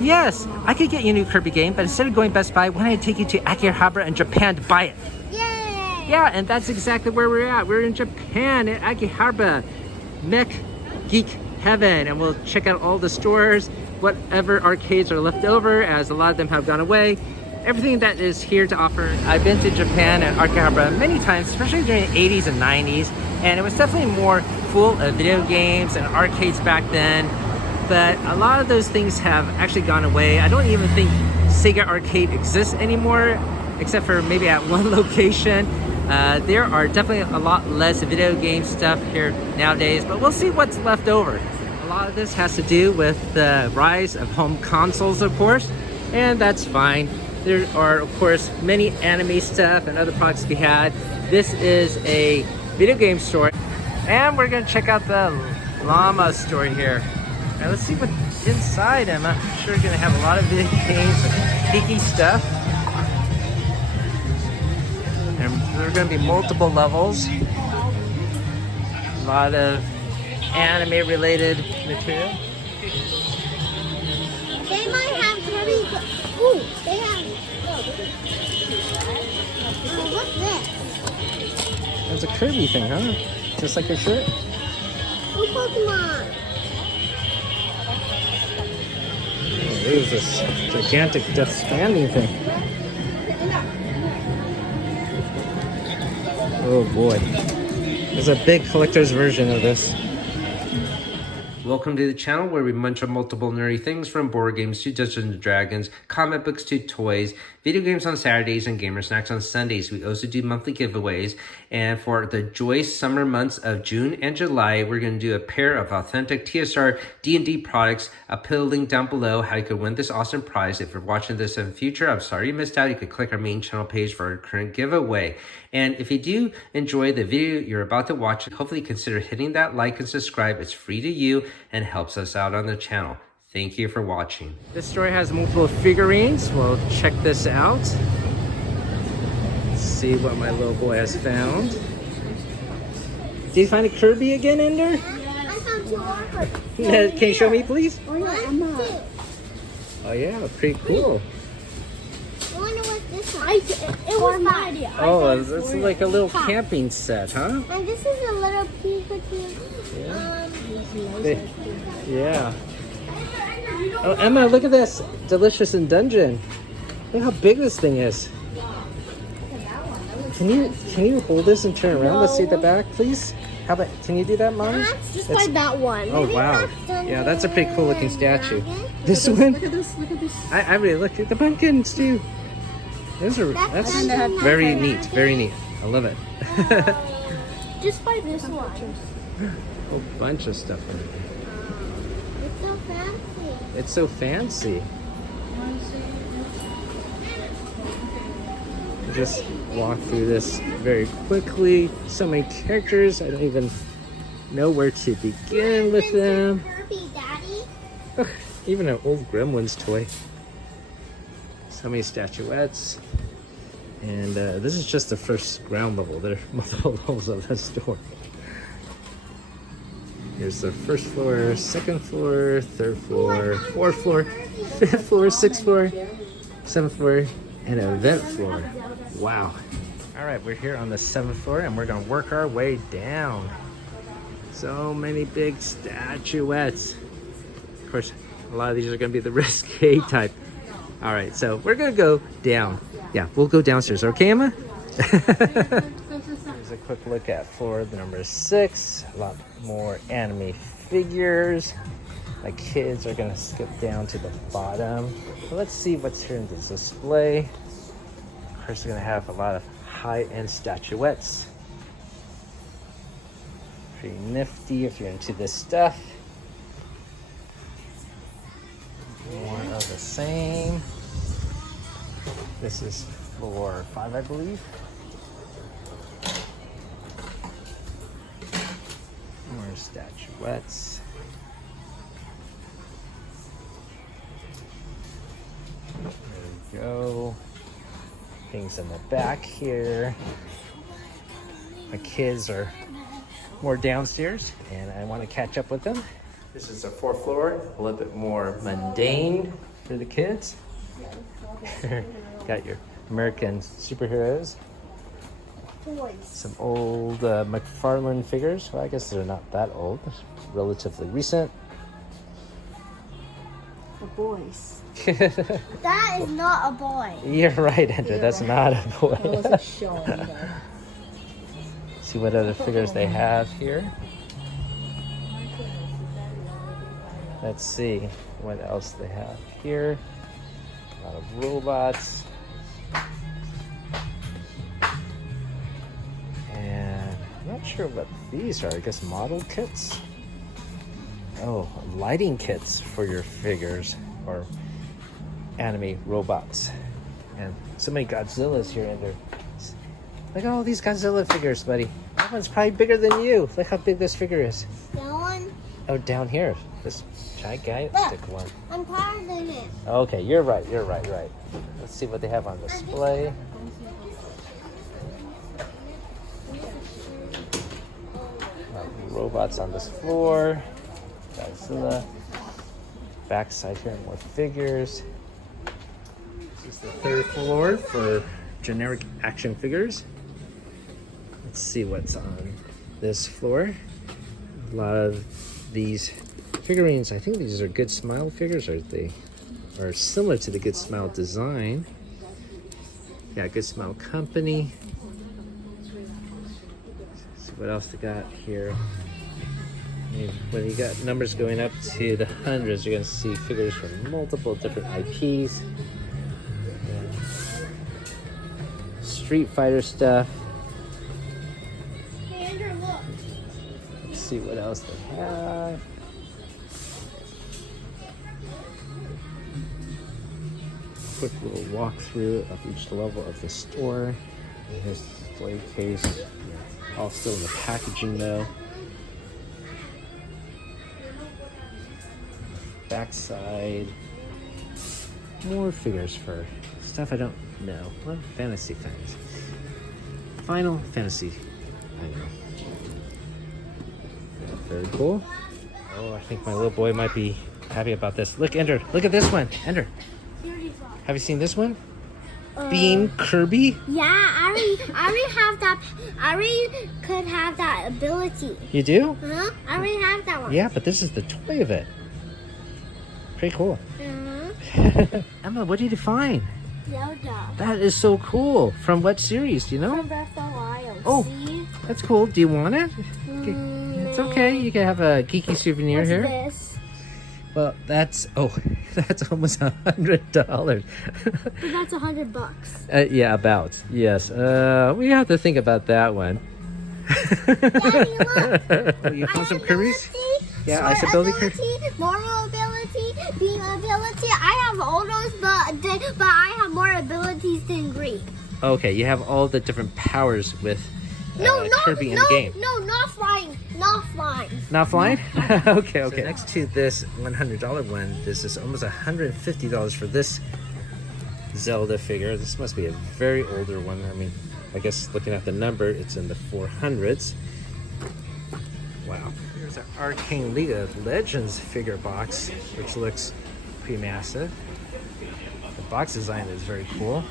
Yes, I could get you a new Kirby game, but instead of going Best Buy, why don't I take you to Akihabara in Japan to buy it? Yay! Yeah, and that's exactly where we're at. We're in Japan at Akihabara, Mech Geek Heaven, and we'll check out all the stores, whatever arcades are left over, as a lot of them have gone away. Everything that is here to offer. I've been to Japan and Akihabara many times, especially during the 80s and 90s, and it was definitely more full of video games and arcades back then. But a lot of those things have actually gone away. I don't even think Sega Arcade exists anymore, except for maybe at one location. There are definitely a lot less video game stuff here nowadays, but we'll see what's left over. A lot of this has to do with the rise of home consoles, of course, and that's fine. There are, of course, many anime stuff and other products to be had. This is a video game store, and we're gonna check out the llama store here. Now let's see what's inside. I'm sure you're gonna have a lot of video games and geeky stuff. And there are gonna be multiple levels. A lot of anime related material. They might have Kirby. Ooh, they have. What's this? It's a Kirby thing, huh? Just like your shirt? Ooh, Pokemon. There's this gigantic Death Stranding thing. Oh boy. There's a big collector's version of this. Welcome to the channel where we munch on multiple nerdy things, from board games to Dungeons & Dragons, comic books to toys, video games on Saturdays, and gamer snacks on Sundays. We also do monthly giveaways, and for the joyous summer months of June and July, we're going to do a pair of authentic TSR D&D products. I'll put a link down below how you could win this awesome prize. If you're watching this in the future, I'm sorry you missed out. You could click our main channel page for our current giveaway. And if you do enjoy the video you're about to watch, hopefully consider hitting that like and subscribe. It's free to you and helps us out on the channel. Thank you for watching. This store has multiple figurines. We'll check this out. Let's see what my little boy has found. Did you find a Kirby again, Ender? I found two more. Can you show me, please? Oh yeah, I'm not. Oh yeah, pretty cool. I wonder what this one. It was my idea. Oh, it's like a little camping set, huh? And this is a little Pikachu. Yeah. Oh, Emma, look at this. Delicious in Dungeon. Look how big this thing is. Can you hold this and turn around? Let's see the back, please. How about, can you do that, Mom? Just like that one. Oh, wow. Yeah, that's a pretty cool looking statue. This one? Look at this, look at this. I really look at the pumpkins, too. That's very neat, very neat. I love it. Just by this one. A whole bunch of stuff in it. It's so fancy. It's so fancy. Just walk through this very quickly. So many characters, I don't even know where to begin with them. Kirby, Daddy. Ugh, even an old Gremlins toy. So many statuettes. And this is just the first ground level. There are multiple levels of that store. Here's the first floor, second floor, third floor, fourth floor, fifth floor, sixth floor, seventh floor, and an event floor. Wow. All right, we're here on the seventh floor and we're gonna work our way down. So many big statuettes. Of course, a lot of these are gonna be the risque type. All right, so we're gonna go down. Yeah, we'll go downstairs, okay, Emma? Here's a quick look at floor number 6. A lot more anime figures. My kids are gonna skip down to the bottom. But let's see what's here in this display. Of course, we're gonna have a lot of high-end statuettes. Pretty nifty if you're into this stuff. More of the same. This is floor 5, I believe. More statuettes. There we go. Things in the back here. My kids are more downstairs and I want to catch up with them. This is the 4th floor, a little bit more mundane. for the kids. Got your American superheroes. Toys. Some old McFarlane figures. Well, I guess they're not that old. Relatively recent. For boys. That is not a boy. You're right, Andrew. That's not a boy. I wasn't showing though. See what other figures they have here. Let's see what else they have here. A lot of robots. And I'm not sure what these are. I guess model kits. Oh, lighting kits for your figures or anime robots. And so many Godzillas here in there. Look at all these Godzilla figures, buddy. That one's probably bigger than you. Look how big this figure is. That one? Oh, down here. This gigantic one. I'm taller than it. Okay, you're right. Let's see what they have on display. Robots on this floor. Godzilla. Backside here, more figures. This is the third floor for generic action figures. Let's see what's on this floor. A lot of these figurines, I think these are Good Smile figures, or they are similar to the Good Smile design. Yeah, Good Smile Company. Let's see what else they got here. When you got numbers going up to the hundreds, you're going to see figures from multiple different IPs. Street Fighter stuff. Andrew, look. Let's see what else they have. Quick little walkthrough of each level of the store. And here's the display case. All still in the packaging though. Backside. More figures for stuff I don't know. Well, fantasy things. Final Fantasy. I know. Very cool. Oh, I think my little boy might be happy about this. Look, Ender. Look at this one. Ender. Have you seen this one? Beam Kirby? Yeah, I already have that. I already could have that ability. You do? Huh? I already have that one. Yeah, but this is the toy of it. Pretty cool. Emma, what did you find? Yoda. That is so cool. From what series? Do you know? From Breath of the Wild. Oh, See? that's cool. Do you want it? It's okay. You can have a geeky souvenir What's here. this? Well, that's almost $100. But that's $100. Yeah, about. Yes. We have to think about that one. Daddy, look. Oh, you found some Kirby's? Yeah, Sword ice ability ability, normal ability, beam ability. I have all those, but I have more abilities than Greek. Okay, you have all the different powers with Kirby in the game. No, not flying. Not flying. Not flying? Okay. So next to this $100 one, this is almost $150 for this Zelda figure. This must be a very older one. I mean, I guess looking at the number, it's in the 400s. Wow. Here's an Arcane League of Legends figure box, which looks pretty massive. The box design is very cool.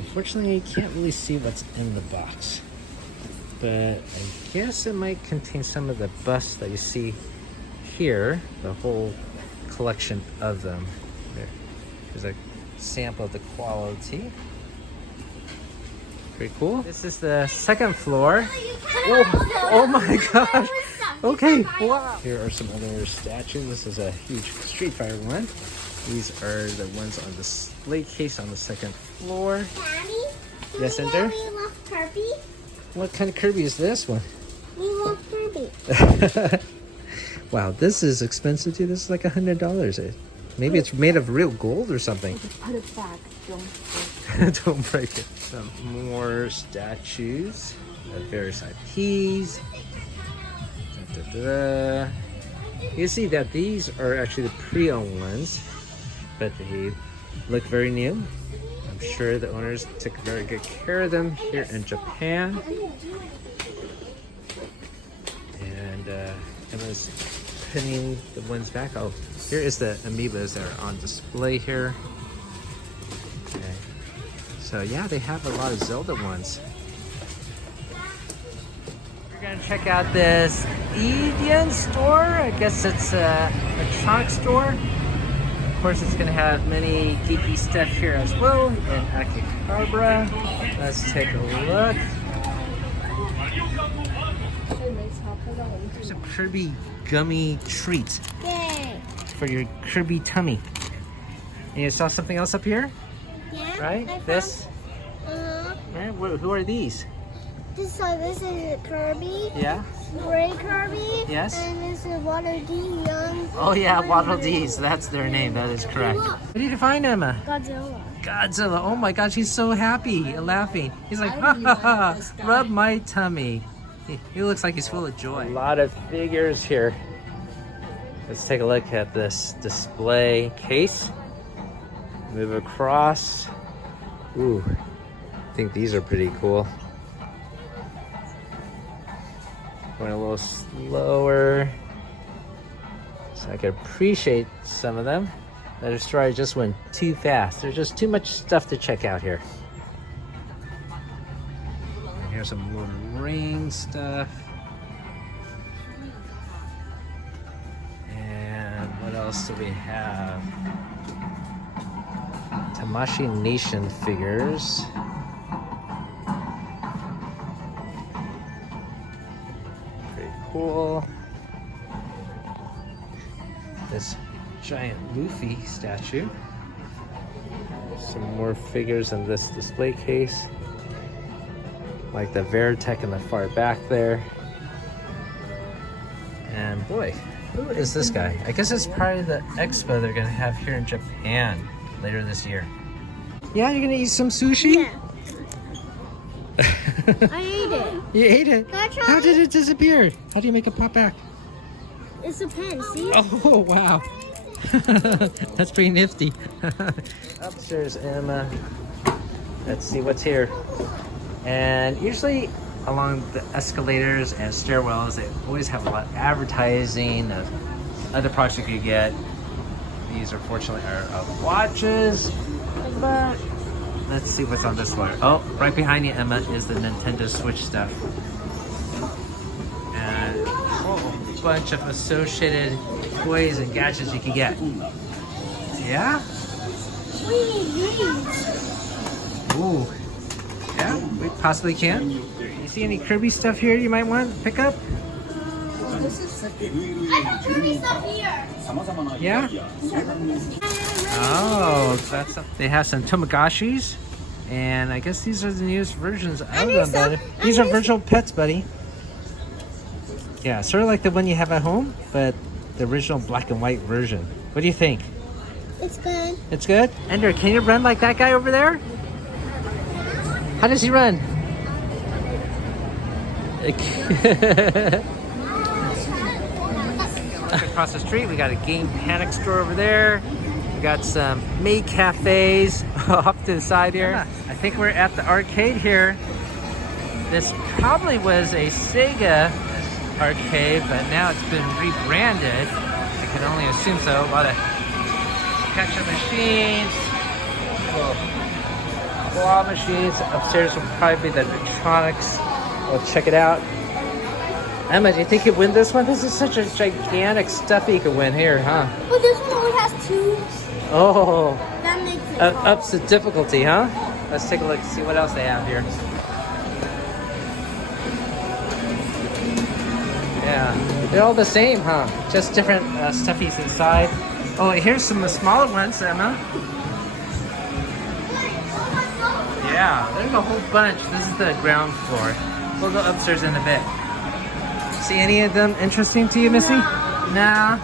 Unfortunately, you can't really see what's in the box, but I guess it might contain some of the busts that you see here, the whole collection of them. There's a sample of the quality. Pretty cool. This is the second floor. Oh my gosh. Okay, wow. Here are some other statues. This is a huge Street Fighter one. These are the ones on the display case on the second floor. Daddy? Yes, Ender? We love Kirby. What kind of Kirby is this one? We love Kirby. Wow, this is expensive too. This is like $100. Maybe it's made of real gold or something. Put it back. Don't. Don't break it. Some more statues of various IPs. You see that these are actually the pre-owned ones, but they look very new. I'm sure the owners took very good care of them here in Japan. And Emma's putting the ones back. Oh, here is the amiibos that are on display here. Okay. So yeah, they have a lot of Zelda ones. We're gonna check out this Edian store. I guess it's a electronics store. Of course, it's gonna have many geeky stuff here as well in Akihabara. Let's take a look. There's a Kirby gummy treat Yay. for your Kirby tummy. And you saw something else up here, Yeah. right? I found- This? Uh-huh. Right? Who are these? This is Kirby. Yeah? Gray Kirby. Yes. And this is Waddle Dee Young. Oh yeah, Waddle Dees. That's their name. That is correct. What did you find, Emma? Godzilla. Godzilla. Oh my gosh, he's so happy and laughing. He's like, ha ha ha, rub my tummy. He looks like he's full of joy. A lot of figures here. Let's take a look at this display case. Move across. Ooh, I think these are pretty cool. Going a little slower so I can appreciate some of them. That story just went too fast. There's just too much stuff to check out here. And here's some Lord of the Rings stuff. And what else do we have? Tamashii Nation figures. Pretty cool. This giant Luffy statue. Some more figures in this display case. Like the Veritech in the far back there. And boy, who is this guy? I guess it's probably the expo they're gonna have here in Japan later this year. Yeah, you're gonna eat some sushi? Yeah. I ate it. You ate it? Can I try How it? did it disappear? How do you make it pop back? It's a pen, see? Oh, wow. That's pretty nifty. Upstairs, Emma. Let's see what's here. And usually along the escalators and stairwells, they always have a lot of advertising of other products you could get. These are fortunately are watches, but let's see what's on this floor. Oh, right behind you, Emma, is the Nintendo Switch stuff. And a bunch of associated toys and gadgets you can get. Yeah? We need these. Ooh. Yeah, we possibly can. You see any Kirby stuff here you might want to pick up? I found Kirby stuff here. Yeah? Oh, that's they have some Tamagotchis. And I guess these are the newest versions of them, buddy. These are virtual pets, buddy. Yeah, sort of like the one you have at home, but the original black and white version. What do you think? It's good. It's good? Ender, can you run like that guy over there? How does he run? Across the street, we got a Game Panic store over there. We got some maid cafes off to the side here. I think we're at the arcade here. This probably was a Sega arcade, but now it's been rebranded. I can only assume so. A lot of catch-up machines, little claw machines. Upstairs will probably be the electronics. We'll check it out. Emma, do you think you win this one? This is such a gigantic stuff you could win here, huh? But this one only has two. Oh, That makes it ups the difficulty, huh? Let's take a look and see what else they have here. Yeah, they're all the same, huh? Just different stuffies inside. Oh, here's some of the smaller ones, Emma. Yeah, there's a whole bunch. This is the ground floor. We'll go upstairs in a bit. See any of them interesting to you, Missy? Nah.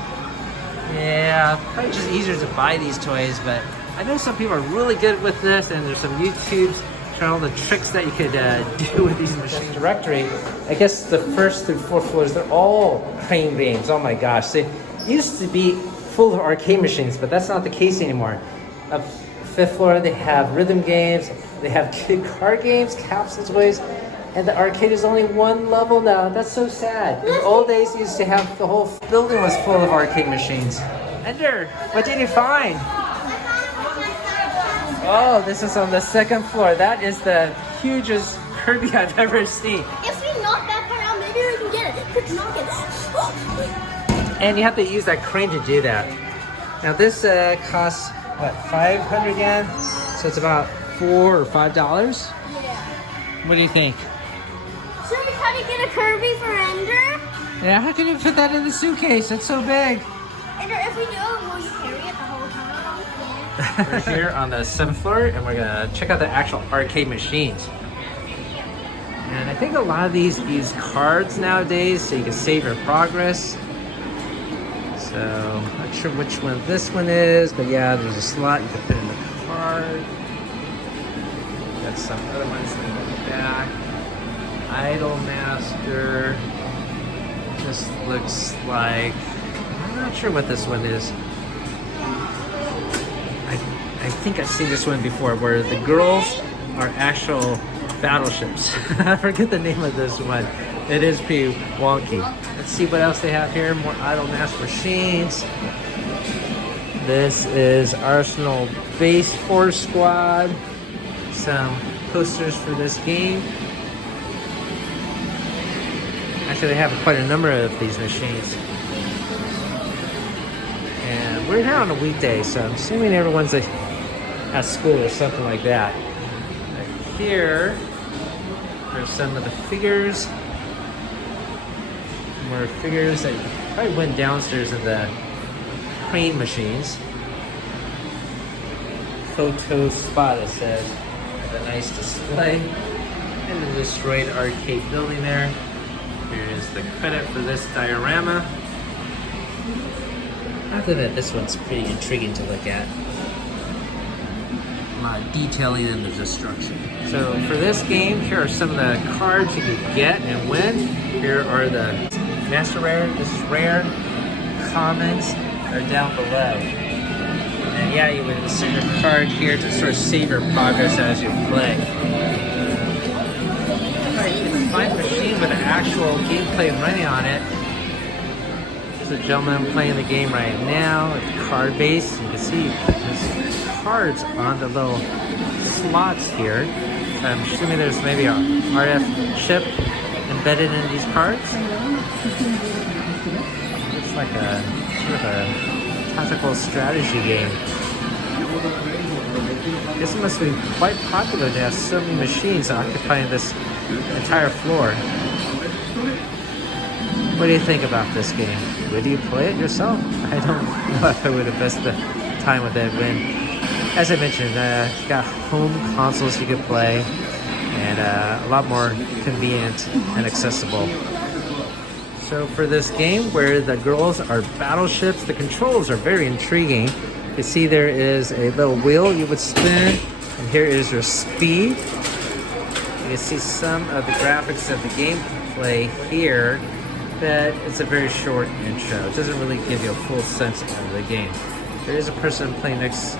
Yeah, probably just easier to buy these toys, but I know some people are really good with this, and there's some YouTubes showing all the tricks that you could do with these machines. Directory, I guess the first through fourth floors, they're all crane games. Oh my gosh, they used to be full of arcade machines, but that's not the case anymore. Up fifth floor, they have rhythm games, they have kid card games, capsule toys, And the arcade is only one level now. That's so sad. In the old days, you used to have the whole building was full of arcade machines. Ender, what did you find? Oh, this is on the second floor. That is the hugest Kirby I've ever seen. If we knock that part out, maybe we can get it. Quick, knock it. And you have to use that crane to do that. Now this costs, what, 500 yen? So it's about $4 or $5. Yeah. What do you think? Should we try to get a Kirby for Ender? Yeah, how can you fit that in the suitcase? It's so big. Ender, if we do it, will you carry it the whole time? Yeah. We're here on the 7th floor and we're gonna check out the actual arcade machines. And I think a lot of these use cards nowadays so you can save your progress. So, not sure which one this one is, but yeah, there's a slot you can put in the card. Got some other ones in the back. Idol Master. This looks like, I'm not sure what this one is. I think I've seen this one before where the girls are actual battleships. I forget the name of this one. It is pretty wonky. Let's see what else they have here. More Idol Master machines. This is Arsenal Base Force Squad. Some posters for this game. Actually, they have quite a number of these machines. And we're here on a weekday, so I'm assuming everyone's at school or something like that. Right here, there's some of the figures. More figures that probably went downstairs in the crane machines. Photo spot, it says. A nice display. And the destroyed arcade building there. Here's the credit for this diorama. I have to admit, this one's pretty intriguing to look at. A lot of detailing in the destruction. So for this game, here are some of the cards you can get and win. Here are the Master Rare, this is Rare, Commons are down below. And yeah, you would insert your card here to sort of save your progress as you play. You can find a machine with an actual gameplay running on it. There's a gentleman playing the game right now. It's card based. You can see there's cards on the little slots here. I'm assuming there's maybe a RF chip embedded in these cards. Looks like a sort of a tactical strategy game. This must be quite popular to have so many machines occupying this entire floor. What do you think about this game? Would you play it yourself? I don't know if I would invest the time with it. When, as I mentioned, it's got home consoles you can play, and a lot more convenient and accessible. So for this game, where the girls are battleships, the controls are very intriguing. You see there is a little wheel you would spin, and here is your speed. You can see some of the graphics of the gameplay here, that it's a very short intro. It doesn't really give you a full sense of the game. There is a person playing next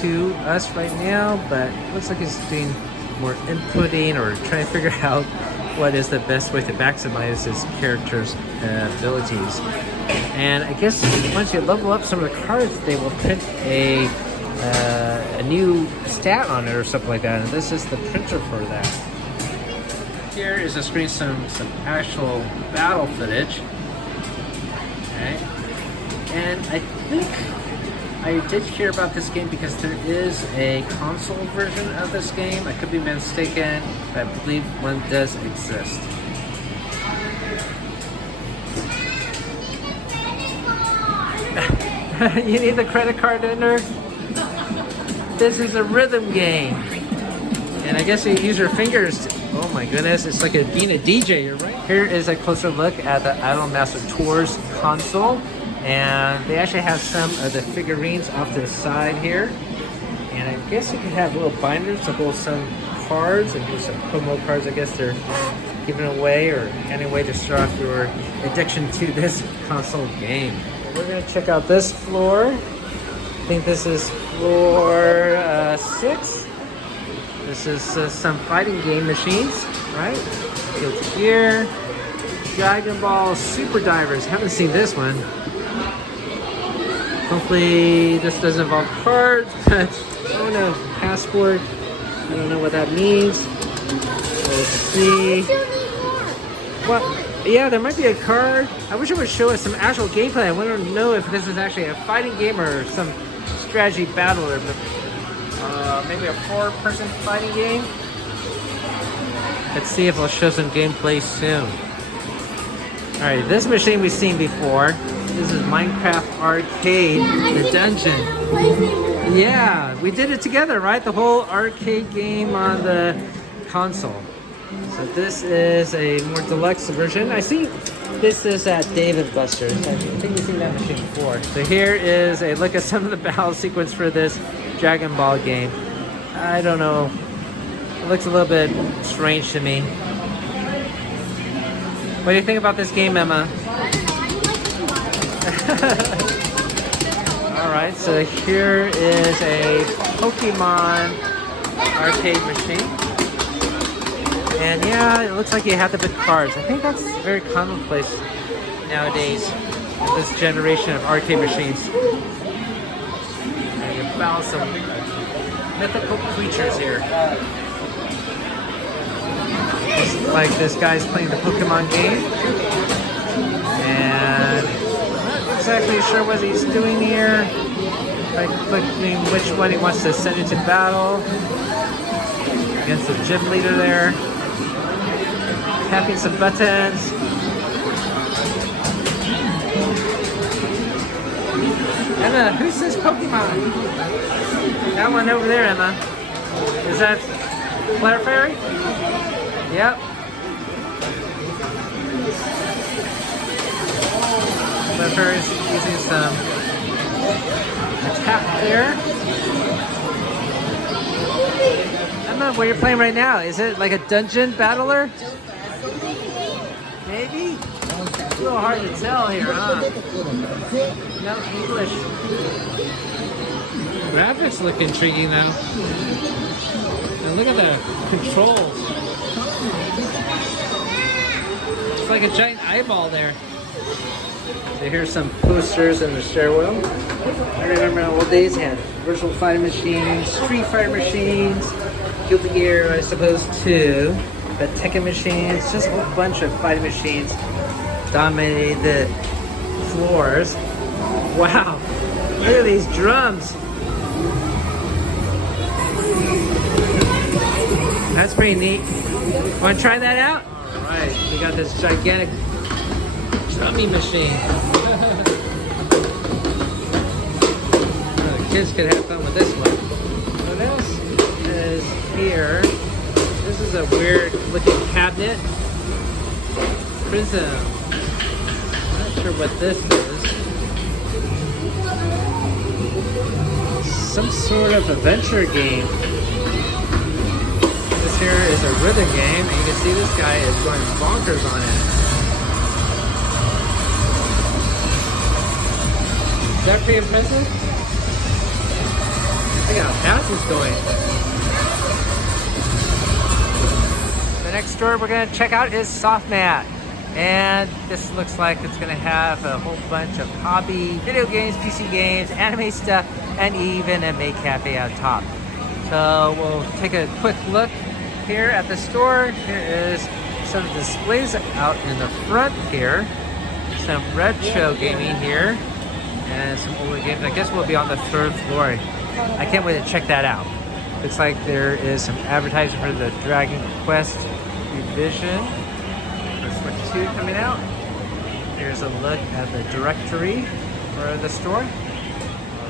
to us right now, but it looks like he's doing more inputting or trying to figure out what is the best way to maximize his character's abilities. And I guess once you level up some of the cards, they will print a new stat on it or something like that. And this is the printer for that. Here is a screen, some actual battle footage. Okay. And I think I did hear about this game because there is a console version of this game. I could be mistaken, but I believe one does exist. You need the credit card, Ender? This is a rhythm game. And I guess you use your fingers to, oh my goodness, it's like being a DJ, you're right. Here is a closer look at the Idol Master Tours console. And they actually have some of the figurines off to the side here. And I guess you can have little binders to hold some cards and do some promo cards. I guess they're giving away or handing away to start off your addiction to this console game. We're gonna check out this floor. I think this is floor 6. This is some fighting game machines. right? Guilty Gear, Dragon Ball Super Divers. Haven't seen this one. Hopefully this doesn't involve cards, but oh no, passport. I don't know what that means. Let's see. What? Yeah, there might be a card. I wish it would show us some actual gameplay. I want to know if this is actually a fighting game or some strategy battler, but maybe a 4-person fighting game. Let's see if it'll show some gameplay soon. All right, this machine we've seen before. This is Minecraft Arcade, the dungeon. Yeah, we did it together, right? The whole arcade game on the console. So this is a more deluxe version. I see this is at Dave & Buster's. I think we've seen that machine before. So here is a look at some of the battle sequence for this Dragon Ball game. I don't know. It looks a little bit strange to me. What do you think about this game, Emma? Alright, so here is a Pokemon arcade machine. And yeah, it looks like you have to put cards. I think that's very commonplace nowadays in this generation of arcade machines. And you balance some mythical creatures here. Just like this guy's playing the Pokemon game. And I'm not exactly sure what he's doing here. By clicking which one he wants to send into battle. Against the gym leader there. Tapping some buttons. Emma, who's this Pokemon? That one over there, Emma. Is that Flare Fairy? Yep. Flare Fairy's using some attack there. Emma, what you're playing right now, is it like a dungeon battler? Maybe? It's a little hard to tell here, huh? No English. Graphics look intriguing though. And look at the controls. It's like a giant eyeball there. So here's some posters in the stairwell. I remember in the old days had virtual fighting machines, Street Fighter machines, Guilty Gear, I suppose too. But Tekken machines, just a whole bunch of fighting machines dominated the floors. Wow, look at these drums. That's pretty neat. Want to try that out? All right, we got this gigantic drumming machine. The kids could have fun with this one. What else is here? This is a weird looking cabinet. Prism. I'm not sure what this is. Some sort of adventure game. This here is a rhythm game, and you can see this guy is going bonkers on it. Is that pretty impressive? Look at how fast it's going. The next store we're going to check out is Softmat. And this looks like it's going to have a whole bunch of hobby, video games, PC games, anime stuff, and even a maid cafe on top. So we'll take a quick look here at the store. Here is some displays out in the front here. Some retro gaming here. And some older games. I guess we'll be on the 3rd floor. I can't wait to check that out. Looks like there is some advertising for the Dragon Quest revision. Switch 2 coming out. Here's a look at the directory for the store.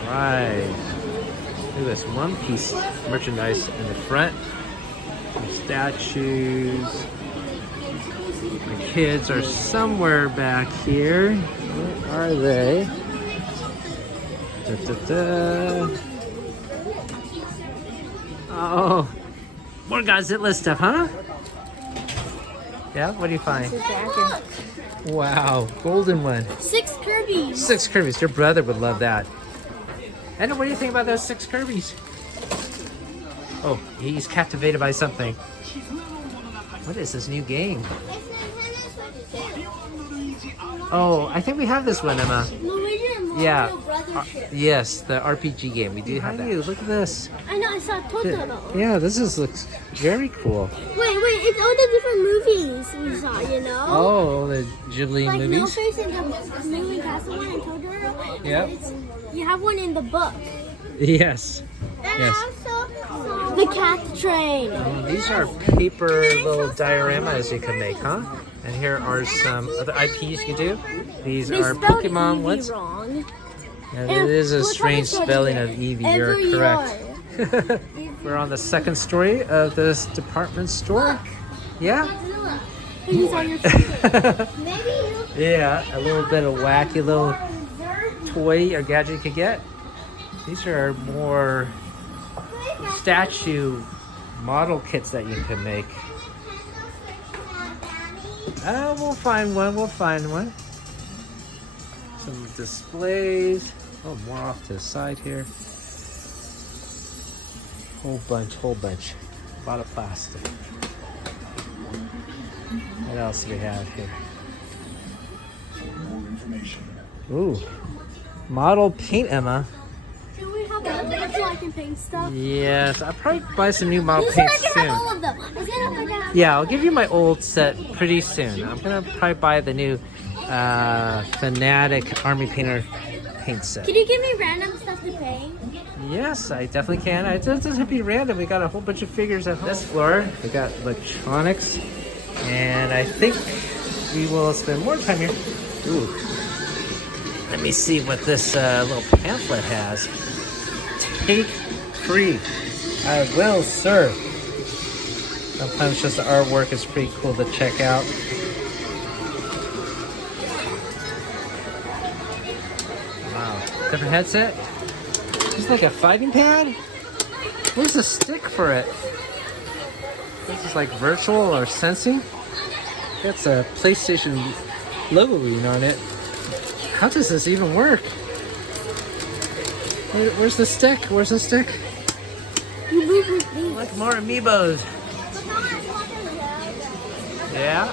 Alright. Look at this One Piece merchandise in the front. Some statues. The kids are somewhere back here. Where are they? Da, da, da. Oh, more Godzilla stuff, huh? Yeah, what do you find? Wow, golden one. 6 Kirby's. 6 Kirby's. Your brother would love that. And what do you think about those 6 Kirby's? Oh, he's captivated by something. What is this new game? It's Nintendo Switch 2. Oh, I think we have this one, Emma. Luigi and Mario Yeah. Brothership. Yes, the RPG game. We do have that. Look at this. I know, I saw Totoro. Yeah, looks very cool. Wait, it's all the different movies we saw, you know? Oh, the Ghibli Like No movies. Face and the movie Castle one and Totoro. Yep. You have one in the book. Yes. And Yes. also the cat train. Oh, these are paper little dioramas you can make, huh? And here are some other IPs you do. These They are spelled Pokemon Eevee ones. wrong. And it is a What strange time is it spelling today? of Eevee. You're Every correct. We're on the second story of this department store. Yeah. These are your favorite. Maybe you. Yeah, a little bit of wacky little toy or gadget you could get. These are more statue model kits that you can make. We'll find one. We'll find one. Some displays. Oh, more off to the side here. Whole bunch. A lot of plastic. What else do we have here? Ooh, model paint, Emma. Can we have another so I can paint stuff? Yes, I'll probably buy some new model You said paints I can soon. have all of them. I said I can have. Yeah, I'll give you my old set pretty soon. I'm gonna probably buy the new Fanatic Army Painter paint set. Can you give me random stuff to paint? Yes, I definitely can. It doesn't have to be random. We got a whole bunch of figures at home. This floor, we got electronics, and I think we will spend more time here. Ooh. Let me see what this little pamphlet has. Take free. I will serve. Sometimes just the artwork is pretty cool to check out. Wow. Different headset. Just like a fighting pad? Where's the stick for it? This is like virtual or sensing. That's a PlayStation logo on it. How does this even work? Where's the stick? Where's the stick? You move with me. Like more amiibos. Yeah.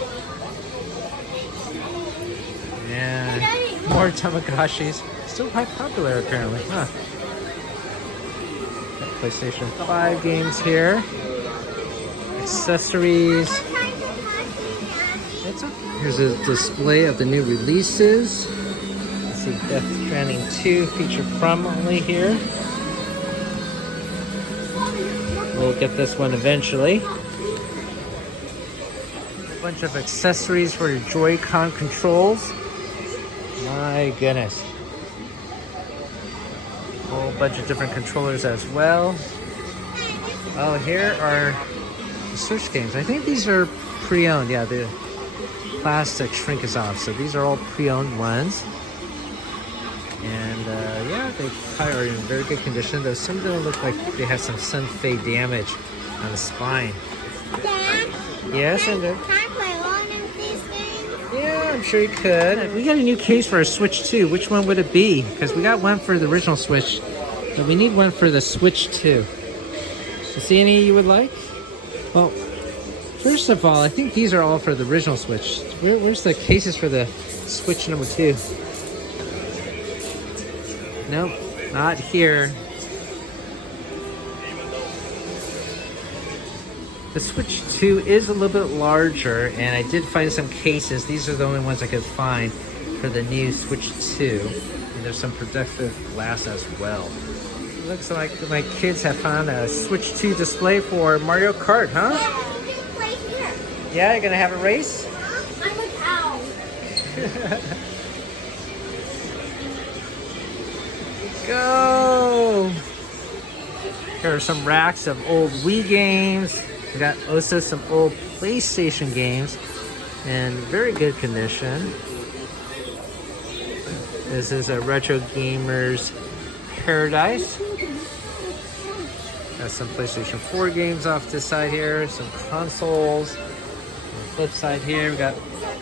Yeah. More Tamagotchis. Still quite popular apparently, huh? Got PlayStation 5 games here. Accessories. Here's a display of the new releases. Let's see, Death Stranding 2 featured prominently here. We'll get this one eventually. A bunch of accessories for your Joy-Con controls. My goodness. A whole bunch of different controllers as well. Oh, here are the Switch games. I think these are pre-owned. Yeah, the plastic shrink is off. So these are all pre-owned ones. And yeah, they probably are in very good condition, though some of them look like they have some sun fade damage on the spine. Dad? Yes, and Can I play one of these games? yeah, I'm sure you could. We got a new case for our Switch 2. Which one would it be? Because we got one for the original Switch, but we need one for the Switch 2. You see any you would like? Well, first of all, I think these are all for the original Switch. Where's the cases for the Switch number 2? Nope, not here. The Switch 2 is a little bit larger, and I did find some cases. These are the only ones I could find for the new Switch 2. And there's some protective glass as well. Looks like my kids have found a Switch 2 display for Mario Kart, huh? Yeah, we can play here. Yeah, you're gonna have a race? I'm a cow. Go! Here are some racks of old Wii games. We got also some old PlayStation games in very good condition. This is a Retro Gamers Paradise. Got some PlayStation 4 games off to the side here, some consoles. On the flip side here, we got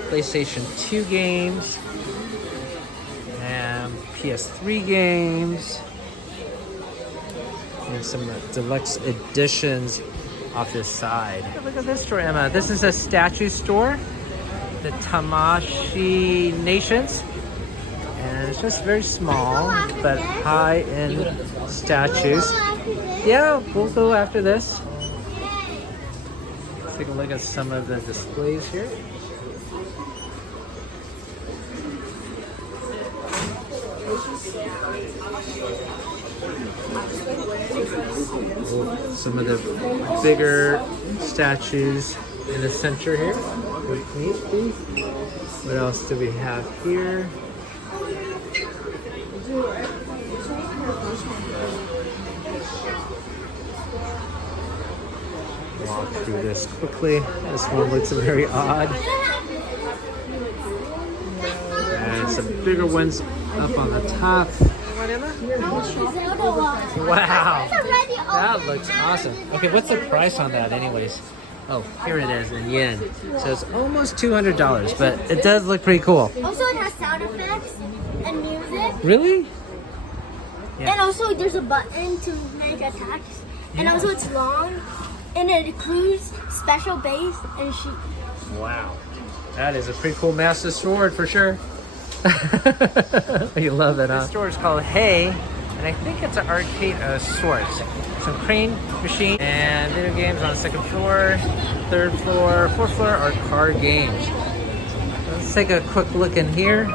PlayStation 2 games and PS3 games. And some deluxe editions off this side. Look at this store, Emma. This is a statue store, the Tamashii Nations. And it's just very small, but high-end statues. Yeah, we'll go after this. Let's take a look at some of the displays here. Some of the bigger statues in the center here. What else do we have here? Walk through this quickly. This one looks very odd. And some bigger ones up on the top. Wow, that looks awesome. Okay, what's the price on that anyways? Oh, here it is in yen. So it's almost $200, but it does look pretty cool. Also, it has sound effects and music. Really? Yeah. And also, there's a button to make attacks. And also, it's long. And it includes special base and sheet. Wow. That is a pretty cool master sword for sure. You love it, huh? This store is called Hey, and I think it's an arcade of sorts. Some crane machine and video games on the second floor, third floor, fourth floor are card games. Let's take a quick look in here.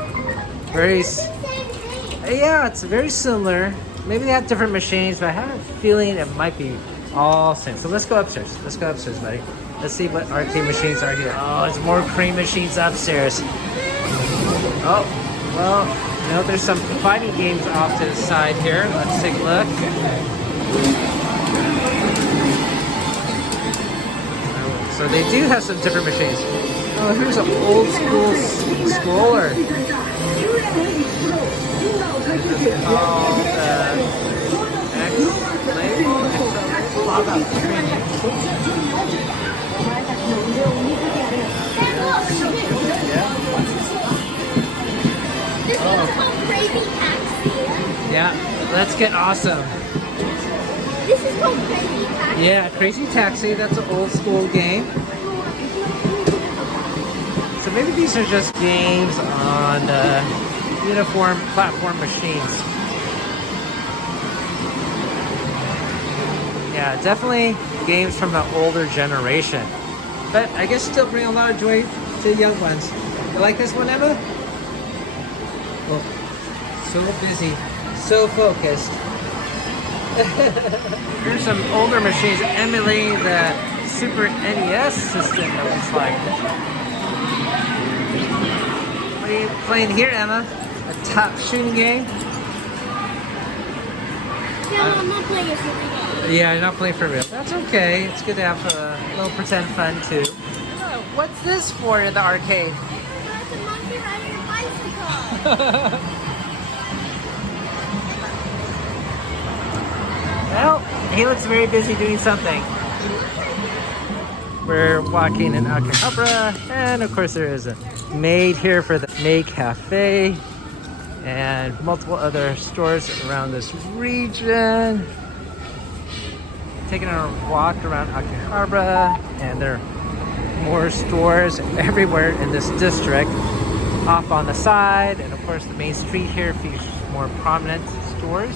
Yeah, it's very similar. Maybe they have different machines, but I have a feeling it might be all same. So let's go upstairs. Let's go upstairs, buddy. Let's see what arcade machines are here. Oh, it's more crane machines upstairs. Oh, well, you know, there's some fighting games off to the side here. Let's take a look. So they do have some different machines. Oh, here's an old school scroller. This is called This is called Crazy Taxi. Yeah, let's get awesome. This is called Crazy Taxi. Yeah, Crazy Taxi, that's an old school game. So maybe these are just games on uniform platform machines. Yeah, definitely games from the older generation. But I guess still bring a lot of joy to young ones. You like this one, Emma? Oh, so busy, so focused. Here's some older machines emulating the Super NES system, it looks like. What are you playing here, Emma? A top shooting game? No, I'm not playing it for real. Yeah, you're not playing for real. That's okay. It's good to have a little pretend fun, too. What's this for in the arcade? That's a monkey riding a bicycle. Well, he looks very busy doing something. We're walking in Akihabara, and of course there is a maid here for the maid cafe, and multiple other stores around this region. Taking a walk around Akihabara, and there are more stores everywhere in this district. Off on the side, and of course the main street here features more prominent stores.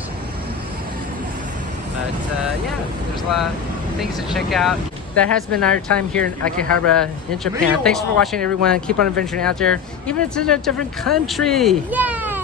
But yeah, there's a lot of things to check out. That has been our time here in Akihabara in Japan. Thanks for watching, everyone. Keep on adventuring out there, even if it's in a different country. Yay!